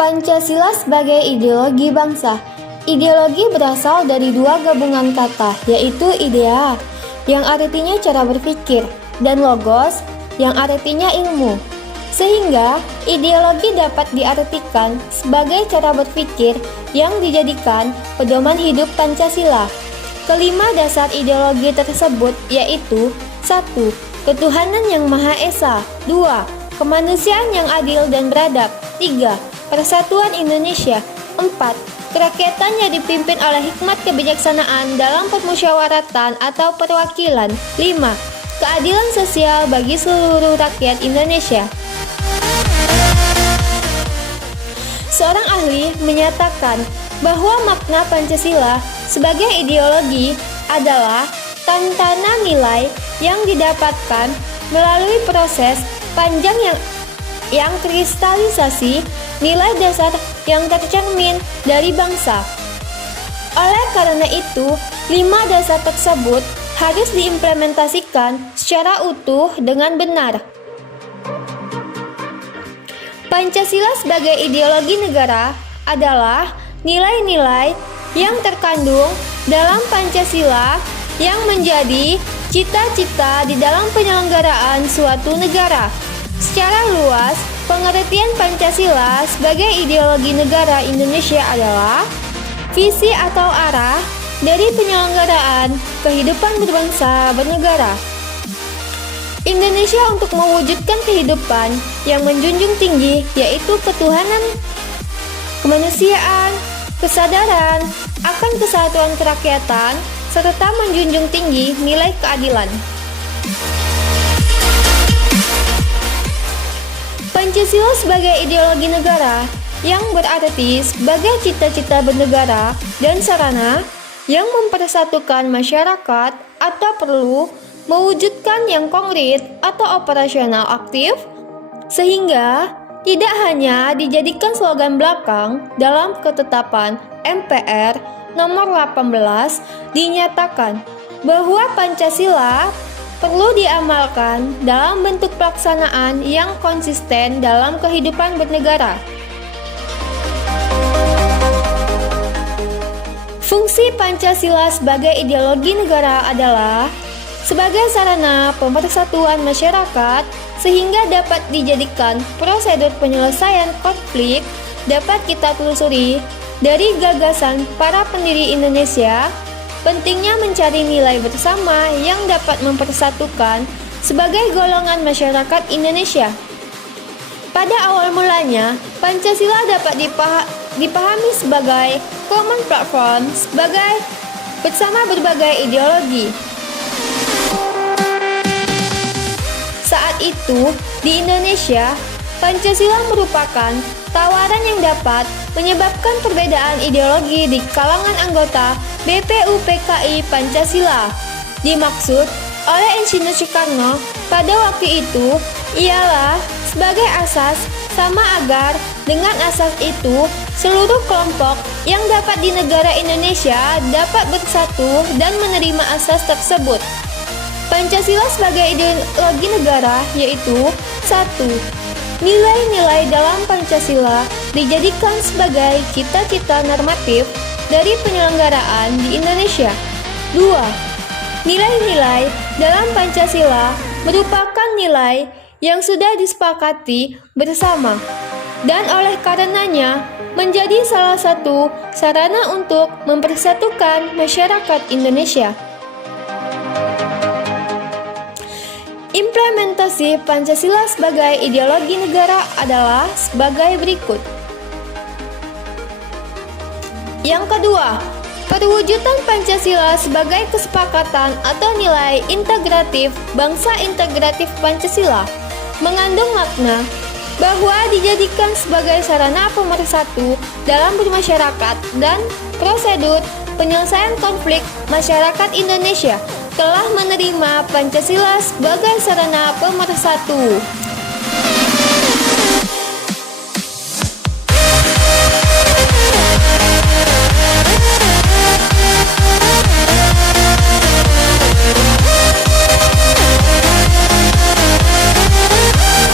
Pancasila sebagai ideologi bangsa. Ideologi berasal dari dua gabungan kata, yaitu idea, yang artinya cara berpikir, dan logos, yang artinya ilmu. Sehingga, ideologi dapat diartikan sebagai cara berpikir yang dijadikan pedoman hidup Pancasila. Kelima dasar ideologi tersebut yaitu 1. Ketuhanan yang Maha Esa. 2. Kemanusiaan yang adil dan beradab. 3. Persatuan Indonesia. 4. Kerakyatan yang dipimpin oleh hikmat kebijaksanaan dalam permusyawaratan atau perwakilan. 5. Keadilan sosial bagi seluruh rakyat Indonesia. Seorang ahli menyatakan bahwa makna Pancasila sebagai ideologi adalah tatanan nilai yang didapatkan melalui proses panjang yang kristalisasi nilai dasar yang tercermin dari bangsa. Oleh karena itu, 5 dasar tersebut harus diimplementasikan secara utuh dengan benar. Pancasila sebagai ideologi negara adalah nilai-nilai yang terkandung dalam Pancasila yang menjadi cita-cita di dalam penyelenggaraan suatu negara. Secara luas, pengertian Pancasila sebagai ideologi negara Indonesia adalah visi atau arah dari penyelenggaraan kehidupan berbangsa bernegara. Indonesia untuk mewujudkan kehidupan yang menjunjung tinggi yaitu ketuhanan, kemanusiaan, kesadaran akan kesatuan kerakyatan, serta menjunjung tinggi nilai keadilan. Pancasila sebagai ideologi negara yang berarti sebagai cita-cita bernegara dan sarana yang mempersatukan masyarakat atau perlu mewujudkan yang konkret atau operasional aktif sehingga tidak hanya dijadikan slogan belakang dalam ketetapan MPR nomor 18 dinyatakan bahwa Pancasila perlu diamalkan dalam bentuk pelaksanaan yang konsisten dalam kehidupan bernegara. Fungsi Pancasila sebagai ideologi negara adalah sebagai sarana pemersatuan masyarakat sehingga dapat dijadikan prosedur penyelesaian konflik dapat kita telusuri dari gagasan para pendiri Indonesia. Pentingnya mencari nilai bersama yang dapat mempersatukan sebagai golongan masyarakat Indonesia. Pada awal mulanya, Pancasila dapat dipahami sebagai common platform sebagai bersama berbagai ideologi. Saat itu, di Indonesia, Pancasila merupakan tawaran yang dapat menyebabkan perbedaan ideologi di kalangan anggota BPUPKI Pancasila. Dimaksud oleh Insinyur Soekarno pada waktu itu ialah sebagai asas sama agar dengan asas itu seluruh kelompok yang dapat di negara Indonesia dapat bersatu dan menerima asas tersebut. Pancasila sebagai ideologi negara yaitu 1. Nilai-nilai dalam Pancasila dijadikan sebagai cita-cita normatif dari penyelenggaraan di Indonesia. 2. Nilai-nilai dalam Pancasila merupakan nilai yang sudah disepakati bersama dan oleh karenanya menjadi salah satu sarana untuk mempersatukan masyarakat Indonesia. Implementasi Pancasila sebagai ideologi negara adalah sebagai berikut. Yang kedua, perwujudan Pancasila sebagai kesepakatan atau nilai integratif bangsa integratif Pancasila mengandung makna bahwa dijadikan sebagai sarana pemersatu dalam bermasyarakat dan prosedur penyelesaian konflik masyarakat Indonesia telah menerima Pancasila sebagai sarana pemersatu.